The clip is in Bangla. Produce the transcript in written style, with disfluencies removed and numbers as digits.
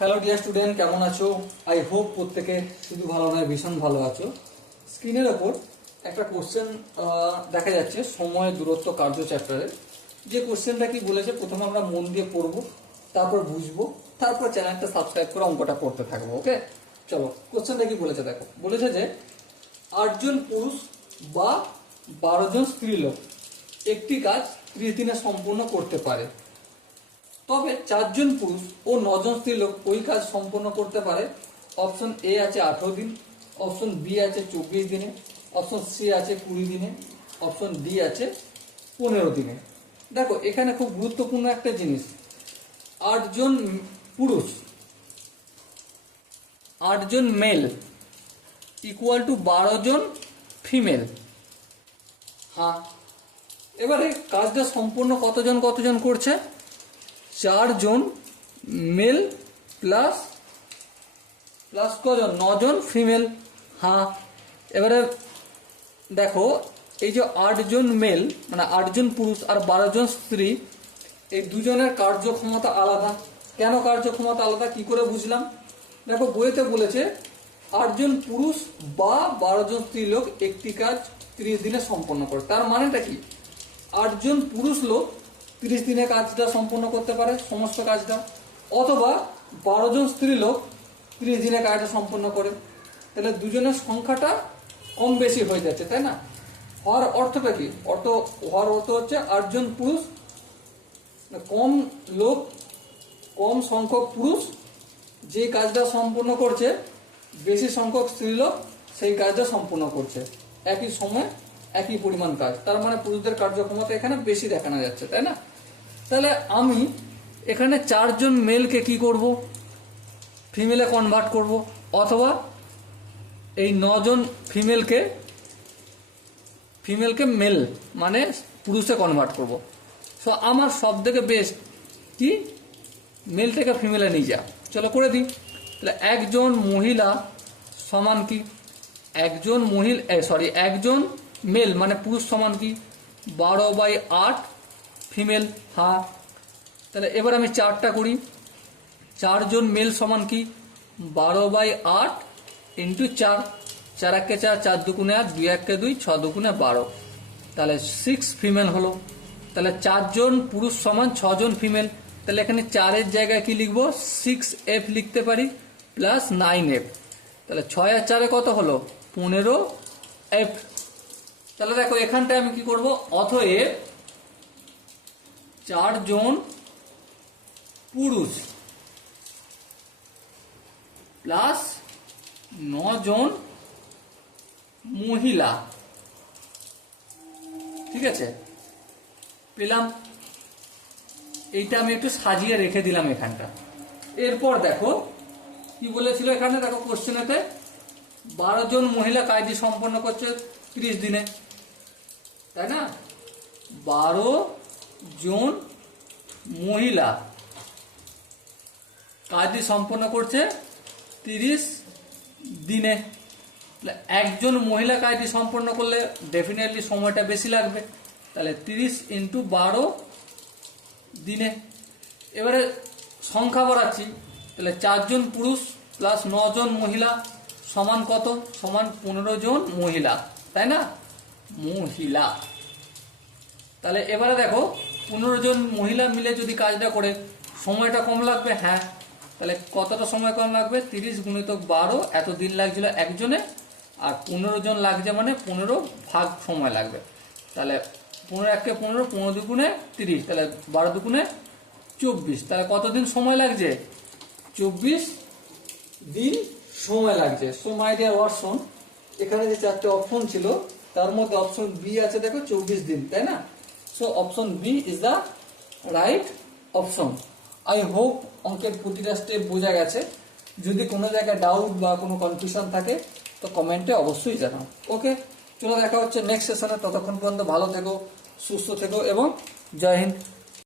হ্যালো ডিয়ার স্টুডেন্ট, কেমন আছো? আই হোপ প্রত্যেকে শুধু ভালো নয়, ভীষণ ভালো আছো। স্ক্রিনের ওপর একটা কোশ্চেন দেখা যাচ্ছে, সময় দূরত্ব কার্য চ্যাপ্টারে। যে কোশ্চেনটা কি বলেছে, প্রথমে আমরা মন দিয়ে পড়বো, তারপর বুঝবো, তারপর চ্যানেলটা সাবস্ক্রাইব করে অঙ্কটা করতে থাকবো। ওকে, চলো কোশ্চেনটা কি বলেছে দেখো। বলেছে যে 8 জন পুরুষ বা 12 জন স্ত্রীলোক একটি কাজ 30 দিনে সম্পূর্ণ করতে পারে, তবে 4 জন পুরুষ ও 9 জন স্ত্রীলোক ওই কাজ সম্পন্ন করতে পারে। অপশন এ আছে 18 দিন, অপশন বি আছে 24 দিনে, অপশন সি আছে 20 দিনে, অপশন ডি আছে 15 দিনে। দেখো এখানে খুব গুরুত্বপূর্ণ একটা জিনিস, 8 জন পুরুষ, 8 জন মেল ইকুয়াল টু 12 জন ফিমেল। হ্যাঁ, এবারে কাজটা সম্পূর্ণ কতজন করছে? 4 জন মেল প্লাস কজন? 9 জন ফিমেল। হ্যাঁ, এবারে দেখো এই যে 8 জন মেল মানে 8 জন পুরুষ আর 12 জন স্ত্রী, এই দুজনের কার্যক্ষমতা আলাদা। কেন কার্যক্ষমতা আলাদা, কি করে বুঝলাম? দেখো বইতে বলেছে 8 জন পুরুষ বা 12 জন স্ত্রী লোক একটি কাজ 30 দিনে সম্পন্ন করে। তার মানেটা কি? 8 জন পুরুষ লোক 30 দিনে কাজটা সম্পন্ন করতে পারে, সমস্ত কাজটা, অথবা 12 জন স্ত্রী লোক 30 দিনে কাজটা সম্পন্ন করে। তাহলে দুজনের সংখ্যাটা কম বেশি হয়ে যাচ্ছে, তাই না? হওয়ার অর্থটা কি? হওয়ার অর্থ হচ্ছে 8 জন পুরুষ, কম লোক, কম সংখ্যক পুরুষ যে কাজটা সম্পূর্ণ করছে, বেশি সংখ্যক স্ত্রী লোক সেই কাজটা সম্পূর্ণ করছে একই সময় একই পরিমাণ কাজ। তার মানে পুরুষদের কার্যক্ষমতা এখানে বেশি দেখানো যাচ্ছে, তাই না? তাহলে আমি এখানে 4 জন মেলকে কি করব? ফিমেলে কনভার্ট করব, অথবা এই 9 জন ফিমেলকে মেল মানে পুরুষে কনভার্ট করব। সো আমার সব থেকে বেস্ট কি, মেল থেকে ফিমেলে নিয়ে যা। চলো করে দিই। তাহলে একজন মহিলা সমান কি, একজন মেল মানে পুরুষ সমান কি 12/8 ফিমেল। হ্যাঁ, তাহলে এবার আমি 4টা করি। 4 জন মেল সমান কি 12/8 ইন্টু 4, 4 একে 4, 4 দুগুণে 8, 2 একে 2, 6 দুগুণে 12, তাহলে 6 ফিমেল হলো। তাহলে 4 জন পুরুষ সমান 6 জন ফিমেল। তাহলে এখানে 4 এর জায়গায় কি লিখবো? 6f লিখতে পারি প্লাস 9f। তাহলে 6 আর 4 কত হলো? 15f। তাহলে দেখো এখানটায় আমি কি করব? অতএব 4 জন পুরুষ প্লাস 9 জন মহিলা, ঠিক আছে, পেলাম। এইটা আমি একটু সাজিয়ে রেখে দিলাম এখানটা। এরপর দেখো কি বলেছিল এখানে, দেখো কোশ্চেনেতে 12 জন মহিলা কাজটি সম্পন্ন করছে 30 দিনে, তাই না? 12 জন মহিলা কাজটি সম্পন্ন করছে 30 দিনে। একজন মহিলা কাজটি সম্পন্ন করলে ডেফিনেটলি সময়টা বেশি লাগবে, তাহলে 30 ইন্টু 12 দিনে। এবারে সংখ্যা বাড়াচ্ছি, তাহলে 4 জন পুরুষ প্লাস 9 জন মহিলা সমান কত? সমান 15 জন মহিলা, তাই না? মহিলা। তাহলে এবারে দেখো 15 জন মহিলা মিলে যদি কাজটা করে সময়টা কম লাগবে। হ্যাঁ, তাহলে কতটা সময় কম লাগবে? 30 গুণিতক 12, এত দিন লাগছিল একজনে, আর 15 জন লাগছে মানে 15 ভাগ সময় লাগবে। তাহলে 15 একে 15, 15 দুগুণে 30, তাহলে 12 দুগুণে 24, তাহলে কতদিন সময় লাগছে? 24 দিন সময় লাগছে। সো মাই ডিয়ার ওয়াটসন, এখানে যে 4টে অপশন ছিল তার মধ্যে অপশন বি আছে, দেখো 24 দিন, তাই না? So option B is the right option. I hope অঙ্কের প্রতিটা স্টেপ বোঝা গেছে। যদি কোনো জায়গায় ডাউট বা কোনো কনফিউশন থাকে তো কমেন্টে অবশ্যই জানাও। ওকে, চলো দেখা হচ্ছে নেক্সট সেশনে। ততক্ষণ পর্যন্ত ভালো থেকো, সুস্থ থেকো এবং জয় হিন্দ।